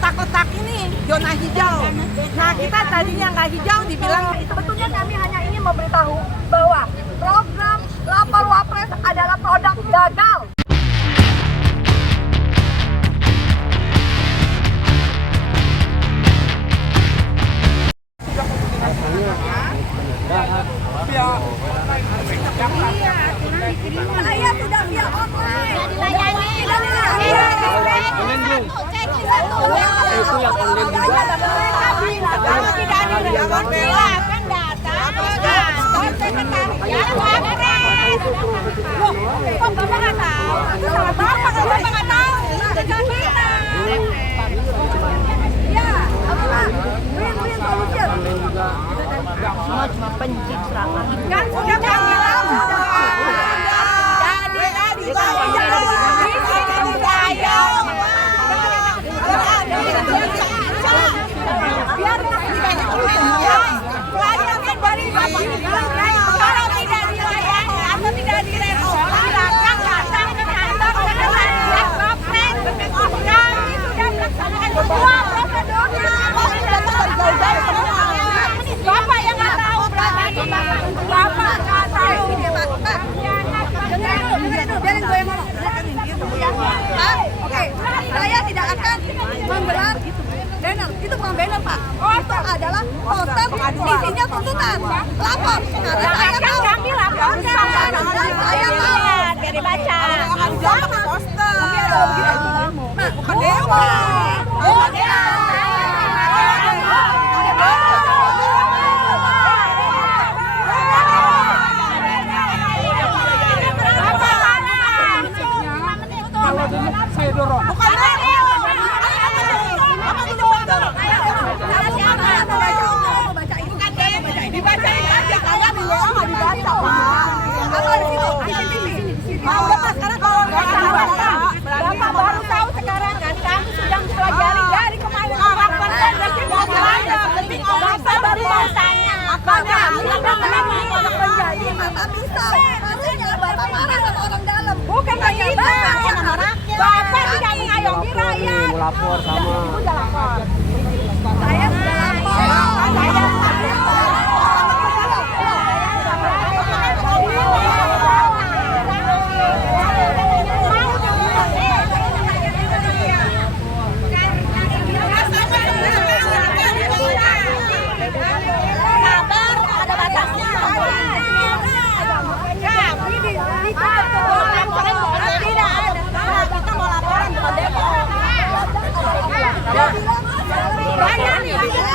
letak-letak ini zona hijau. Nah, kita tadinya nggak hijau dibilang. Sebetulnya kami hanya ingin memberitahu bahwa program Lapor Wapres adalah produk gagal. Saya sudah via online. Itu yang online juga. Kalau tidak dilakukan silakan datang ke kantor sekretariat Wapres. Loh, kok Bapak nggak tahu? Itu salah Bapak, kalau Bapak nggak tahu. Jangan kita. Ya, apalah. Win-win solution. Semua cuma pencitraan. Kan sudah kami lakukan. Kalau tidak dilayani atau tidak direspon, silakan datang ke kantor sekretariat Wapres. Kami sudah melaksanakan semua prosedurnya. Bapak yang nggak tahu berarti Bapak nggak tahu. Dengerin dulu, biarin gue yang ngomong. Oke, saya tidak akan menggelar banner. Itu bukan banner, Pak. Itu adalah poster isinya tuntutan. Lapor. Karena saya tahu. Kami lapor. Saya tahu. Biar dibaca. Jangan poster. Nah, bukan dewa. Saya dorong. Bukan dibacain aja, kalian di WA nggak dibaca, Pak. Apa di situ? Mau Bapak sekarang kalau Bapak baru tahu sekarang kan, kami sudah mempelajari dari kemarin. Kapan dan penting Bapak baru mau tanya. Makanya, orang penjadi Bapak bisa. Maksudnya Bapak marah sama orang dalam. Bukan hanya Bapak sama rakyat. Bapak tidak mengayomi rakyat. Mau lapor sama. Sudah lapor. Saya sudah lapor.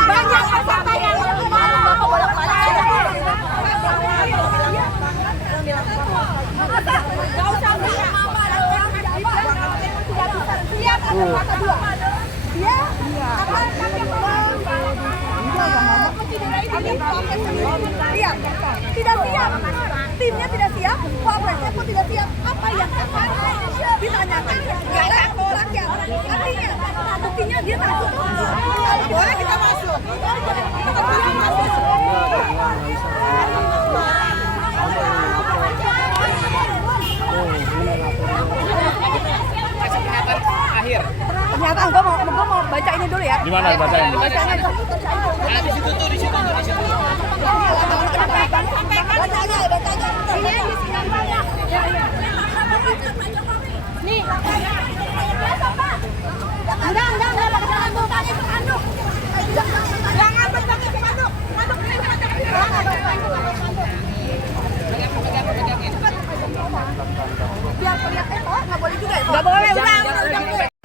Banyak peserta yang Bapak bolak-balik. Gak usah minta mama dan orang tidak bisa siap ada mata dua. Dia akan siap. Tidak siap. Timnya tidak siap, Wapresnya pun tidak siap. Apa yang akan ditanyakan kepada rakyat? Artinya, buktinya dia takut. Boleh kita masuk. Akhir. Pernyataan gue mau baca ini dulu ya. Gimana bacanya? Bacanya itu. Di situ tuh, di situ. Bacanya. Nih. Enggak pakai bukanya itu anduk. Jangan bertanya ke anduk. Anduk ini biar kelihatan oh nggak boleh juga ya? Nggak boleh, udah.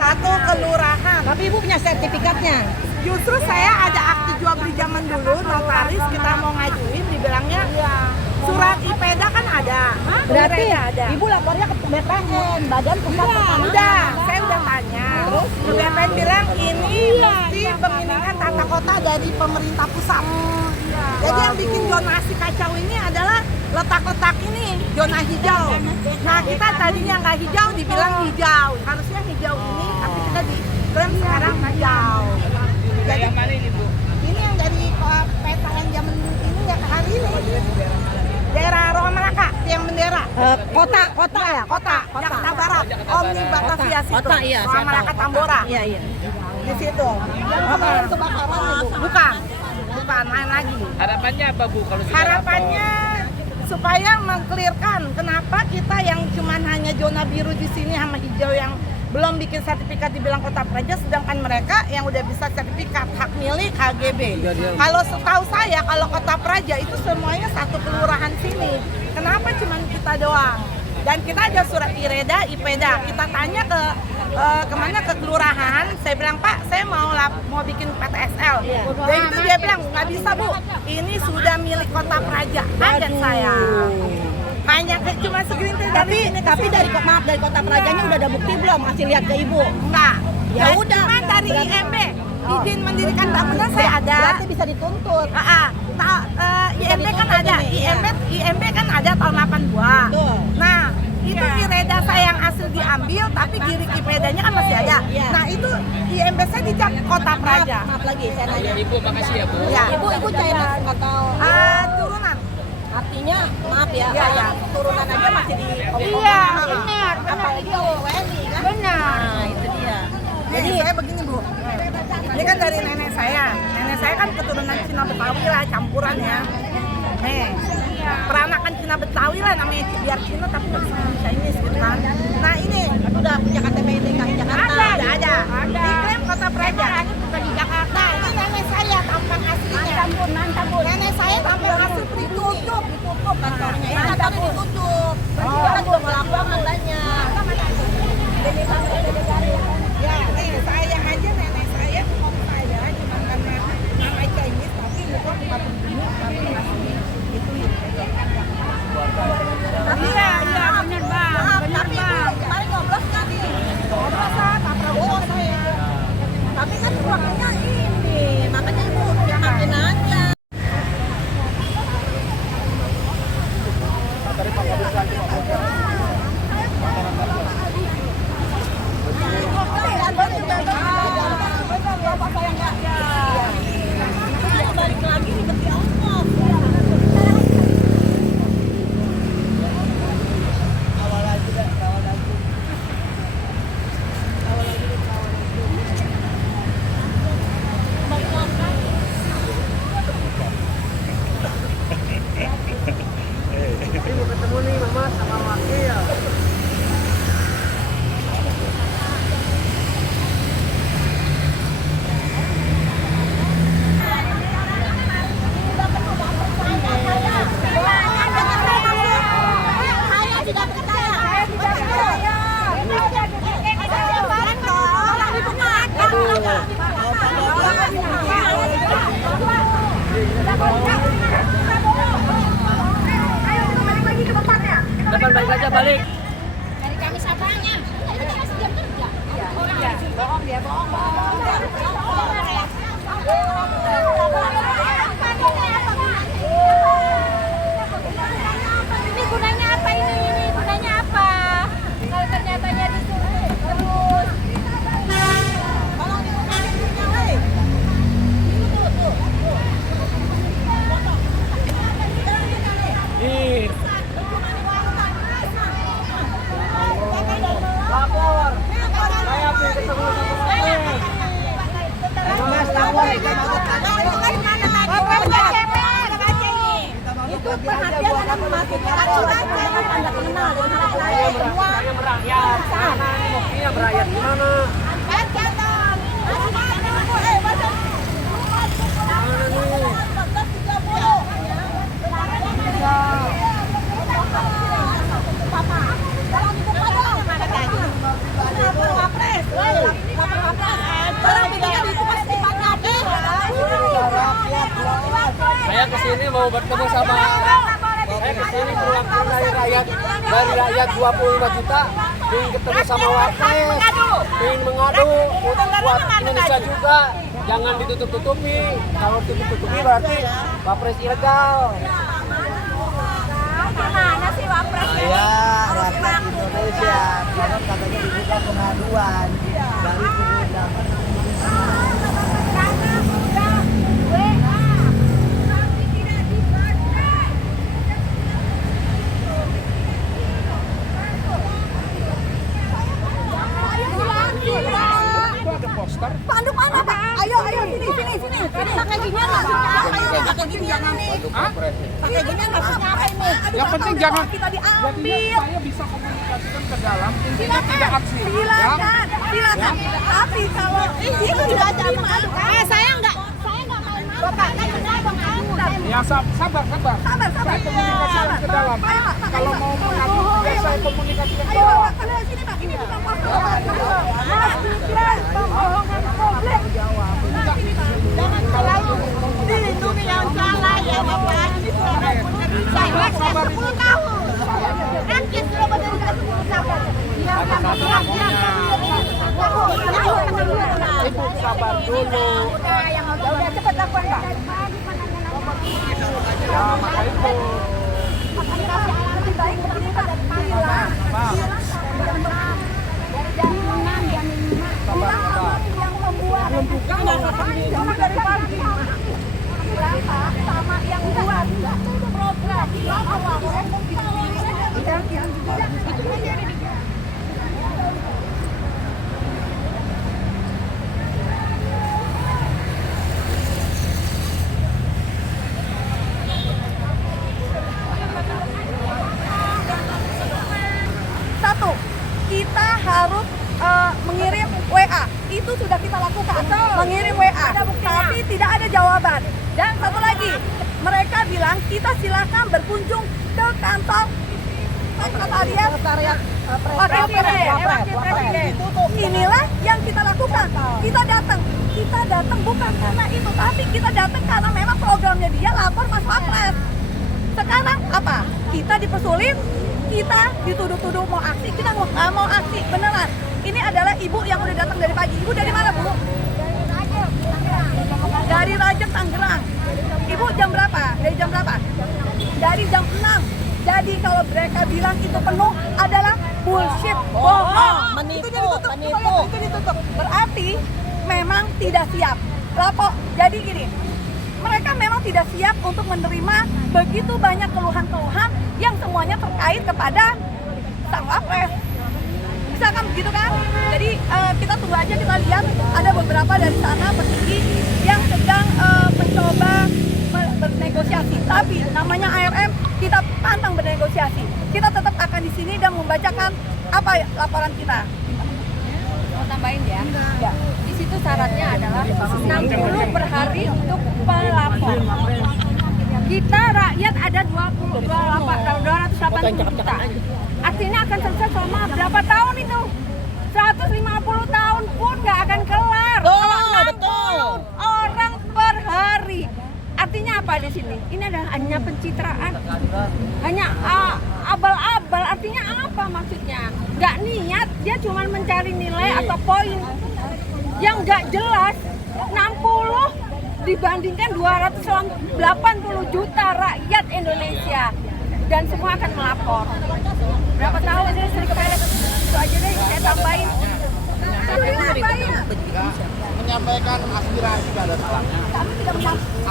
Satu kelurahan. Tapi Ibu punya sertifikatnya. Justru saya ada akte jual beli zaman dulu, notaris kita mau ngajuin, dibilangnya surat IPEDA kan ada. Berarti ada. Ibu lapornya ke BPN, Badan Pusat Pertanahan. Udah, saya udah tanya. Ke BPN bilang ini mesti pemilihan tata kota dari pemerintah pusat. Jadi yang bikin zonasi kacau ini adalah letak-letak ini zona hijau. Nah, kita tadinya nggak hijau dibilang hijau. Harusnya hijau ini, tapi kita diklaim sekarang hijau. Jadi Yang mana ini, Bu? ini yang dari peta yang zaman ini ya hari ini. Daerah Roa Malaka, yang bendera. Kota ya? Jakarta Barat. Omni Batavia situ. Kota, iya, Roa saya Malaka tahu. Tambora. Iya. di situ. Yang kemarin kebakaran itu. Bukan, lain lagi. Harapannya apa Bu kalau sudah Harapannya supaya mengklirkan kenapa kita yang cuman hanya zona biru di sini sama hijau yang belum bikin sertifikat dibilang kota praja, sedangkan mereka yang udah bisa sertifikat hak milik HGB. Kalau setahu saya, kalau kota praja itu semuanya satu kelurahan sini. Kenapa cuman kita doang? Dan kita ada surat IREDA, IPEDA. Kita tanya kemana ke kelurahan, saya bilang Pak, saya mau bikin PTSL. Dan itu dia bilang nggak bisa Bu, ini sudah milik kota praja. Kaget saya. Hanya cuma segelintir dari sini. Tapi dari kota Prajanya udah ada bukti belum? Masih lihat ke Ibu? Enggak. Ya udah. Cuma dari IMB. Izin mendirikan bangunan saya ada. Berarti bisa dituntut. IMB kan ada. IMB kan ada tahun 82. Betul. Nah, itu IREDA saya yang asli diambil, tapi girik IPEDA-nya kan masih ada. Iya. Nah, itu IMB saya di Kota Praja. Maaf lagi, saya nanya. Ibu makasih ya Bu. Ya. Ibu Chinese atau Turunan. artinya maaf ya, Iya, iya. turunan aja masih di Iya, benar. apalagi WNI kan? Benar. Nah, itu dia. Jadi saya begini Bu, ini kan dari nenek saya. Nenek saya kan keturunan Cina Betawi lah, campuran ya. Nih, peranakan Cina Betawi lah namanya, biar Cina tapi nggak bisa ngomong Chinese gitu kan. Nah ini Udah punya KTP DKI Jakarta. ada. Diklaim Kota Praja. Bukan di Jakarta. Ini nenek saya tampang aslinya. Nenek saya tampang asli ditutup. Kantornya. Ini kantornya ditutup. Kita kan juga melakukan banyak. Ya, saya aja nenek saya, om saya cuma karena nama Chinese tapi bukan bukan begini tapi asli itu Iya, benar Bang. Tapi Ibu kemarin ngobros kan nih? Ngobros lah, tak Prabowo saya. Tapi kan ruangannya ini, makanya Ibu yang makin nanya. Balik lagi di Tiongkok. ketemu nih Mama sama Maki ya. Depan balik aja balik. Dari Kamis apanya? Kita kasih jam kerja. Bohong dia, bohong. Ini gunanya apa ini? Ini gunanya apa? Kalau ternyatanya disuruh terus. Tolong dibukain pintunya, weh. Tuh. Nih. Lapor. Saya pengen ketemu sama Mas, lapor. Itu perhatian anak maksudnya kan surat dengan tanda kenal dengan hak lain semua. Saya merakyat. Mana nih buktinya merakyat gimana? Saya kesini mau bertemu sama saya kesini perwakilan dari rakyat 25 juta ingin ketemu sama Wapres, ingin mengadu buat Indonesia juga, jangan ditutup-tutupi. Kalau ditutup-tutupi berarti Wapres ilegal. Gimana sih Wapres? Saya rakyat Indonesia, karena katanya dibuka pengaduan dari pemerintah. Itu ada poster. Spanduk untuk Wapres. Pakai gini maksudnya apa ini? Yang penting jangan kita diambil. saya bisa komunikasikan ke dalam, intinya Silakan, tidak aksi. silakan, silakan. Tapi kalau itu tidak ada apa-apa. Saya nggak main-main. Bapak, kan sudah dong aku. Ya sabar. Sabar. Saya komunikasikan ke dalam. Ayo, Pak. Kalau mau mengadu, ya saya komunikasikan ke Ayo, dalam. Pak. Kalian sini, Pak. Ini bukan pembohongan publik. Jangan selalu dilindungi yang salah ya Bapak. Saya 10 tahun. Nanti sudah menderita 10 tahun. Ibu sabar dulu. Udah cepat lakukan, Pak. Ya, maka itu. Lebih baik begini, Pak. Hilang. Yang membuat dari pagi. Sama yang buat program satu, kita harus mengirim WA. Itu sudah kita lakukan. Mengirim WA. Tapi tidak ada jawaban. Dan satu lagi, mereka bilang kita silakan berkunjung ke kantor sekretariat Wakil Presiden. Inilah yang kita lakukan. Kita datang bukan karena itu, tapi kita datang karena memang programnya dia lapor Mas Wapres. Sekarang apa? Kita dipersulit, kita dituduh-tuduh mau aksi, kita nggak mau aksi beneran. Ini adalah ibu yang udah datang dari pagi. Ibu dari mana, Bu? Dari Rajek, Tangerang. Ibu jam berapa? Dari jam berapa? Dari jam 6. Jadi kalau mereka bilang itu penuh adalah bullshit, bohong. Itu ditutup. Berarti memang tidak siap. Lapor. Jadi gini, mereka memang tidak siap untuk menerima begitu banyak keluhan-keluhan yang semuanya terkait kepada sang Wapres. Misalkan begitu kan? Jadi kita tunggu aja, kita lihat ada beberapa dari sana petinggi yang sedang mencoba bernegosiasi. Tapi namanya ARM, kita pantang bernegosiasi. Kita tetap akan di sini dan membacakan apa laporan kita. Mau tambahin ya? Ya. Di situ syaratnya adalah 60 per hari untuk pelapor. Kita rakyat ada 280 juta. Artinya akan selesai selama berapa tahun itu? 150 tahun pun nggak akan kelar. Betul. Orang per hari. Artinya apa di sini? Ini adalah hanya pencitraan, hanya abal-abal. Artinya apa maksudnya? Nggak niat, dia cuma mencari nilai atau poin yang nggak jelas. 60 dibandingkan 280 juta rakyat Indonesia, dan semua akan melapor. Berapa tahun ini sering kepelet? Itu aja deh, saya tambahin. Menyampaikan aspirasi pada salahnya. Kami tidak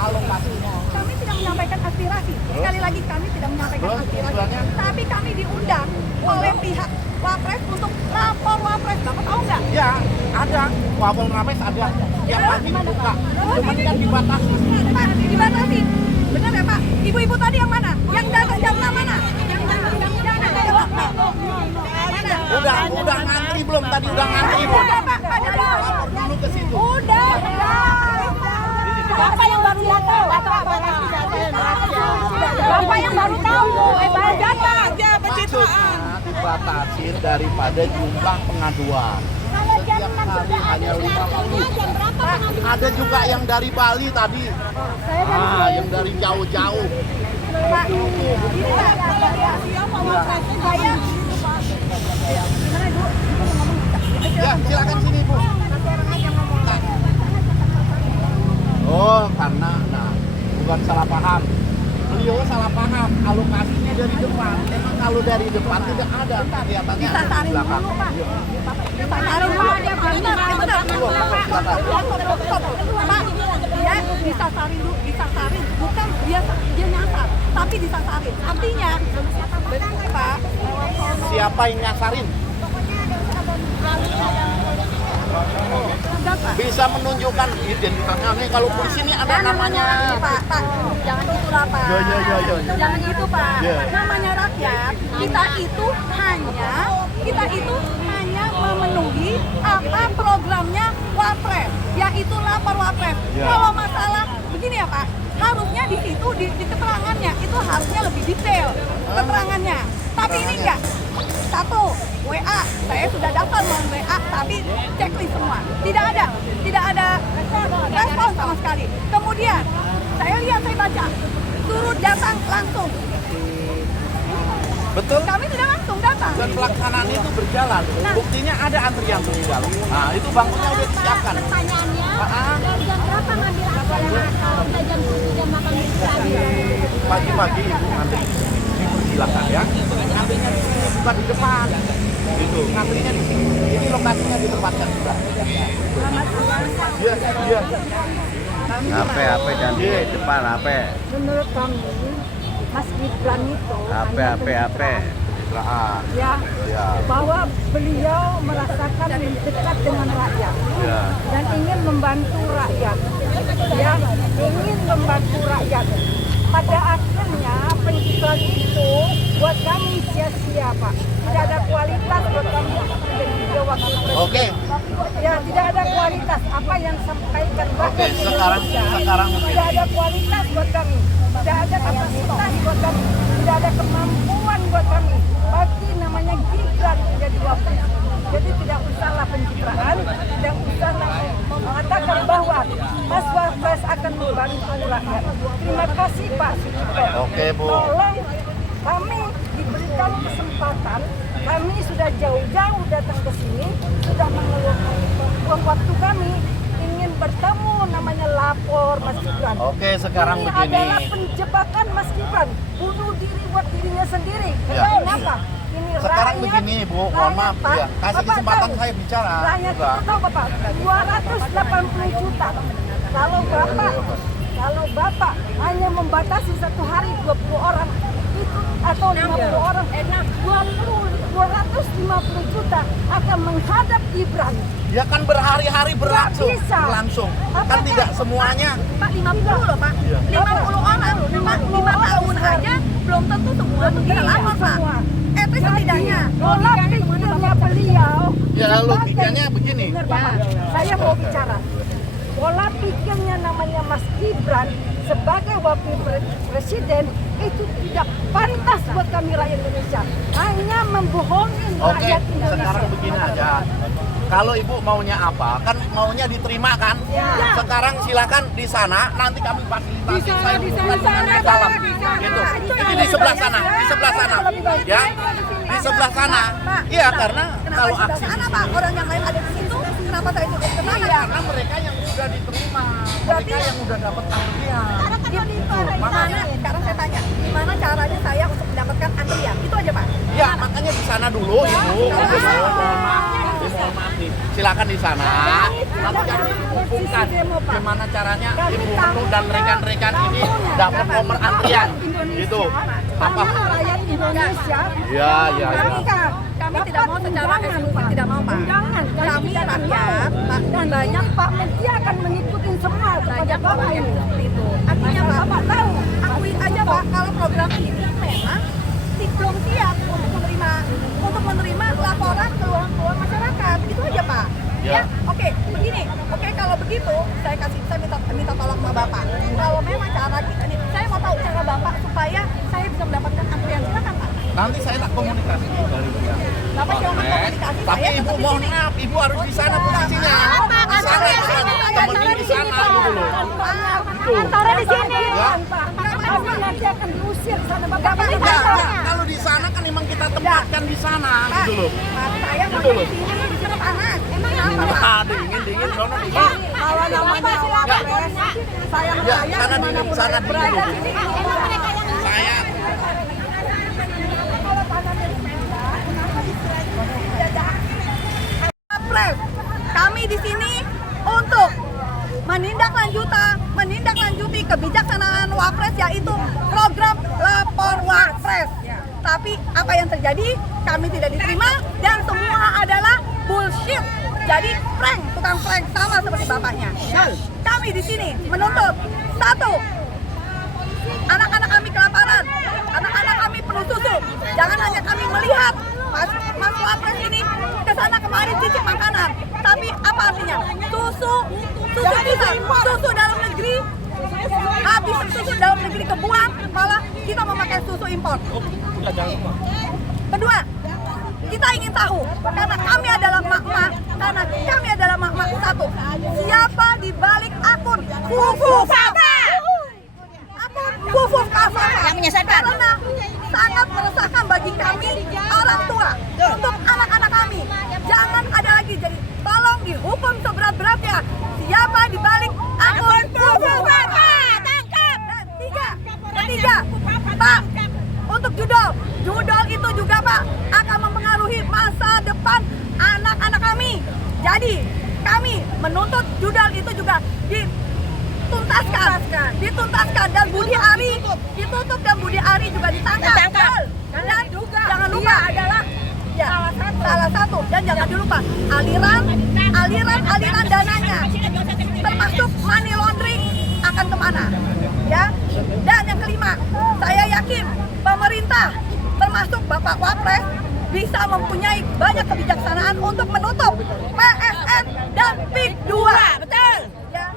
Alokasinya. Kami tidak menyampaikan aspirasi. Sekali lagi kami tidak menyampaikan aspirasi. Tapi kami diundang oleh pihak Wapres untuk lapor Wapres. Bapak tahu nggak? Ya, ada. Wapol Wapres ada. Yang pagi buka. Cuman kan dibatasi. Pak, dibatasi. Benar ya Pak? Ibu-ibu tadi yang mana? Yang datang jam 6 mana? Yang datang jam 6. Udah ngantri belum? Tadi udah ngantri belum? Udah Pak, ada Lapor dulu ke situ. Udah. Bapak yang baru datang. Bapak yang baru tahu. Bapak datang. Maksudnya dibatasin daripada jumlah pengaduan. Setiap hari hanya 50. Ada juga yang dari Bali tadi. Yang dari jauh-jauh. Pak, ini Pak, saya Ya, silakan sini, Bu. Oh, karena bukan salah paham. Beliau salah paham, alokasinya dari depan. Emang kalau dari depan tidak ada, kelihatannya bisa di tarik belakang. dulu Pak. Tarik Pak, dia disasarin dulu, disasarin. Bukan dia nyasar, tapi disasarin. Artinya, Pak, Siapa yang nyasarin? bisa menunjukkan identitasnya. Nih kalau di sini ada namanya. Pak, jangan gitu lah Pak. Ya. Jangan gitu Pak. Ya. Namanya rakyat, kita itu hanya memenuhi apa programnya Wapres, yaitu lapor Wapres. Ya. Kalau masalah begini ya Pak, harusnya di situ di keterangannya itu harusnya lebih detail keterangannya. Tapi ini enggak. Satu, WA, saya sudah daftar melalui WA, tapi checklist semua. Tidak ada respon sama sekali. Kemudian, saya baca, turut datang langsung. Betul. Kami tidak langsung datang. Dan pelaksanaan itu berjalan. Buktinya ada antrian berjalan. Nah, itu bangkunya udah disiapkan. Pertanyaannya, dari jam berapa ngambil acara atau udah jam 7 jam 8 Pagi-pagi ibu ngantri silakan ya. Ngantrinya di sini bukan di depan. Gitu. Ngantrinya di sini. Ini lokasinya ditempatkan juga. Iya. HP dan di depan HP. Menurut kami, Mas Gibran itu HP. ya Ya. bahwa beliau merasakan dekat dengan rakyat Ya. dan ingin membantu rakyat, ya ingin membantu rakyat. Pada akhirnya pencitraan itu buat kami sia-sia Pak, tidak ada kualitas buat kami dan juga wakil presiden. Oke. Ya tidak ada kualitas apa yang sampaikan Oke, sekarang tidak ada kualitas buat kami, tidak ada kapasitas buat kami, tidak ada kemampuan buat kami. Bagi namanya Gibran menjadi wapres. Jadi tidak usahlah pencitraan, tidak usahlah mengatakan bahwa Mas Wapres akan membantu rakyat. Terima kasih Pak Sucipto. Oke, Bu. Tolong kami diberikan kesempatan, kami sudah jauh-jauh datang ke sini, sudah mengeluarkan waktu kami ingin bertemu namanya lapor Mas Gibran. Oke, sekarang ini begini. adalah penjebakan Mas Gibran, bunuh diri buat dirinya sendiri. Ya. Kenapa? Ini Sekarang rakyat, begini, Bu, mohon maaf Pak. ya. Kasih Bapak kesempatan tahu, saya bicara. Rakyat Juga. itu tahu Bapak, 280 juta. Kalau Bapak hanya membatasi satu hari 20 orang itu atau 50 orang, 250 juta akan menghadap Gibran. Ya kan berhari-hari berlangsung. Nggak bisa. Kan Apakah- tidak semuanya. Pak 50 loh Pak, 50 orang, 5 tahun aja belum tentu semua tuh kita lapor Pak. Itu setidaknya. Pola pikirnya beliau. Ya, logikanya begini. Dengar, Bapak, saya mau bicara. Pola pikirnya namanya Mas Gibran sebagai wakil presiden itu tidak pantas buat kami rakyat Indonesia. Hanya membohongi Oke, rakyat Indonesia. sekarang begini aja. Kalau ibu maunya apa? Kan maunya diterima kan? Ya. Sekarang silakan di sana, nanti kami fasilitasi. Saya hubungan dengan di dalam. Gitu. Ini di sebelah sana, di sebelah sana. Ya, di sebelah sana. Iya, karena kalau aksi di Sana sini, Pak, orang yang lain ada di situ, kenapa saya tidak ke sana? karena mereka yang sudah diterima, mereka yang sudah dapat antrian. Gimana? Sekarang saya tanya, gimana caranya saya untuk mendapatkan antrian? Itu aja Pak. Ya, makanya di sana dulu, ibu. Mohon maaf nih. Silakan di sana. Nanti kami hubungkan gimana caranya ibu dan rekan-rekan ini dapat nomor antrian. Gitu. Apa? Rakyat Indonesia. Ya. Kami tidak mau secara eksklusif, tidak mau Pak. Undangan. Kami rakyat, Pak, Dan banyak Pak Menteri akan mengikuti semua kepada banyak Bapak yang ini. seperti itu. Artinya Pak, Bapak tahu. akui aja Pak, kalau program ini memang belum siap untuk menerima laporan keluhan masyarakat. Itu aja Pak. Ya. Oke, begini. Oke, kalau begitu saya minta tolong sama Bapak. Kalau memang cara kita nih, saya mau tahu cara Bapak supaya saya bisa mendapatkan antrian. Silakan Pak. Nanti saya nak komunikasi dari dia. Bapak jangan komunikasi, Tapi saya ibu tetap di mohon sini. maaf, ibu harus di sana posisinya. Di sana, temenin di sana gitu loh. Antara di sini. Ya. Kami nanti akan diusir ke sana Bapak. Enggak, kalau di sana kan memang kita tempatkan di sana gitu loh. Saya mau Gitu loh. di sini panas. Emang apa Pak? Ah, dingin, sono dingin. Kalau namanya Wapres, saya Ya, sana dingin, sana dingin. Saya Wapres, kami di sini untuk menindaklanjuti kebijaksanaan Wapres, yaitu program lapor Wapres. Tapi apa yang terjadi? Kami tidak diterima dan semua adalah bullshit. jadi prank, tukang prank sama seperti bapaknya. Kami di sini menuntut satu, anak-anak kami kelaparan, anak-anak kami penuh susu. Jangan hanya kami melihat Mas Wapres ini kesana kemari cicip makanan, tapi apa artinya? Susu kita, susu dalam negeri habis, susu dalam negeri kebuang, malah kita memakai susu impor. Kedua, kita ingin tahu, karena kami adalah mak-mak, satu, siapa di balik akun Fufu Papa? Akun Fufu Papa yang menyesatkan, karena sangat meresahkan bagi kami orang tua, untuk anak-anak kami. Jangan ada lagi, jadi tolong dihukum seberat-beratnya siapa di balik akun Fufu Papa. Tangkap. Dan ketiga, Pak, untuk judol itu juga Pak akan mempengaruhi masa depan anak-anak kami. Jadi kami menuntut judol itu juga dituntaskan dan Budi Ari ditutup dan Budi Ari juga ditangkap. Dan jangan lupa adalah salah satu dan jangan dilupa aliran dananya termasuk money laundering akan kemana, ya. Dan yang kelima, saya yakin pemerintah termasuk Bapak Wapres bisa mempunyai banyak kebijaksanaan untuk menutup PSN dan PIK 2. Betul. Ya.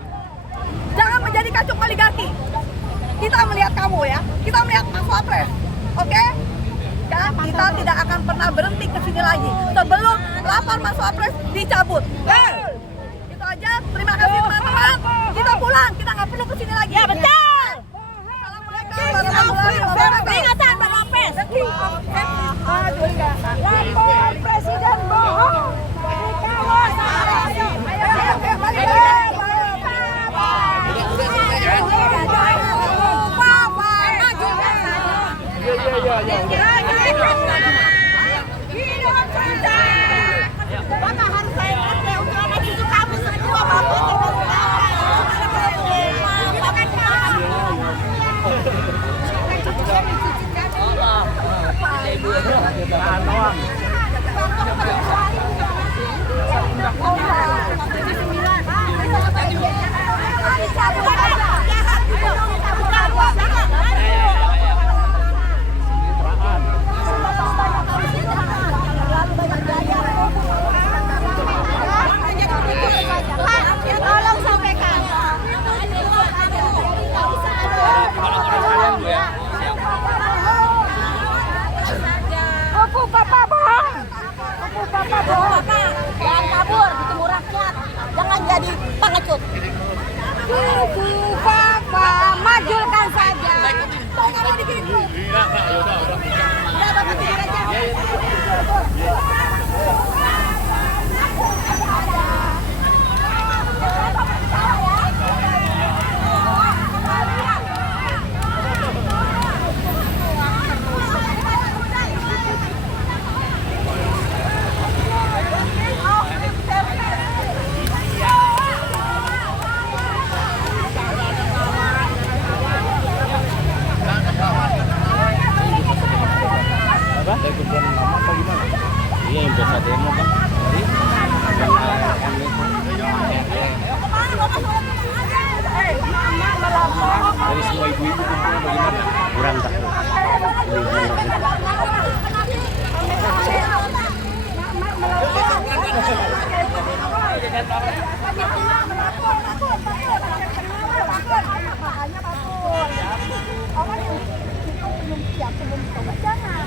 Jangan menjadi kacung oligarki. Kita melihat kamu ya, kita melihat Mas Wapres. Oke? Ya, kita tidak akan pernah berhenti ke sini lagi sebelum lapor Mas Wapres dicabut. Betul. Itu aja. Terima kasih teman-teman. Kita pulang, kita nggak perlu ke sini lagi. Ya, betul. Assalamualaikum warahmatullahi wabarakatuh. Peringatan Pak Wapres. Lapor Presiden bohong. Dikawal. Bapak harus saya ngerti untuk anak cucu kamu semua Bapak tolong sampaikan. Papa bohong. Jangan kabur, ditunggu rakyat. Jangan jadi pengecut. Papa, majukan saja. Saya nggak mau dikirim. Udah, Bapak tidur aja. Iya, yang biasa demo Pak. Dari semua ibu-ibu kumpul bagaimana? Kurang tak?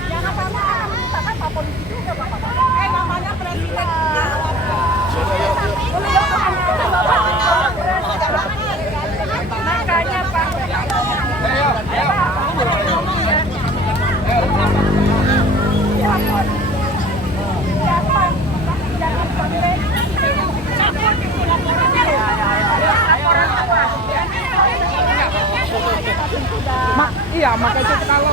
Jangan sama-sama minta kan Pak Polisi juga Bapak. Namanya Presiden. Makanya Pak. Iya, makanya kalau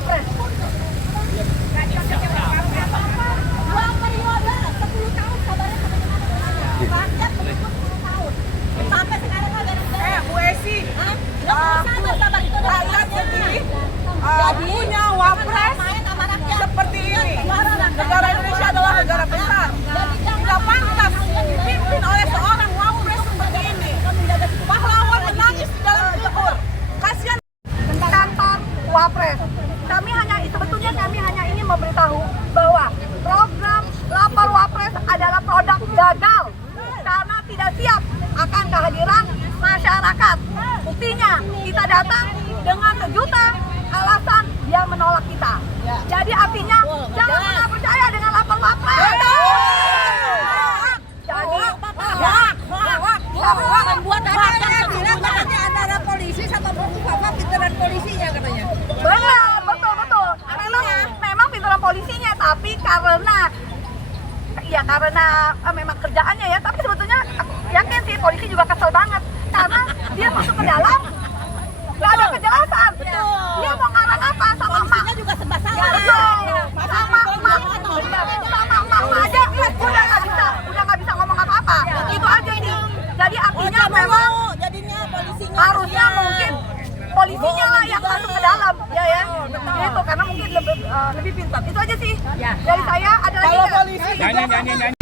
Wapres. Dua periode, 10 tahun sabarnya sampai mana? Rakyat 10 tahun. Sampai sekarang nggak ada. Bu Esi, Sabar itu rakyat sendiri punya wapres seperti ini. Negara Indonesia adalah negara besar. Tidak pantas dipimpin oleh seorang wapres seperti ini. Pahlawan menangis di dalam kubur. Kasihan kantor Wapres. Sebetulnya kami hanya ingin memberitahu bahwa program lapor Wapres adalah produk gagal karena tidak siap akan kehadiran masyarakat. Buktinya kita datang dengan sejuta alasan dia menolak kita. Jadi artinya jangan pernah percaya dengan lapor Wapres. Jadi Membuat katanya antara polisi sama bapak pinteran polisinya katanya. betul. Memang pinteran polisinya, tapi karena memang kerjaannya ya. Tapi sebetulnya aku yakin sih polisi juga kesel banget karena dia masuk ke dalam nggak ada kejelasan. Dia mau ngarang apa sama emak? Juga serba Ya, salah. betul. Sama emak aja udah nggak bisa ngomong apa-apa. Itu aja ini. Jadi artinya memang Jadinya polisinya harusnya mungkin polisinya lah yang masuk ke dalam ya itu karena mungkin lebih pintar. Itu aja sih dari saya. Ada lagi nggak? polisi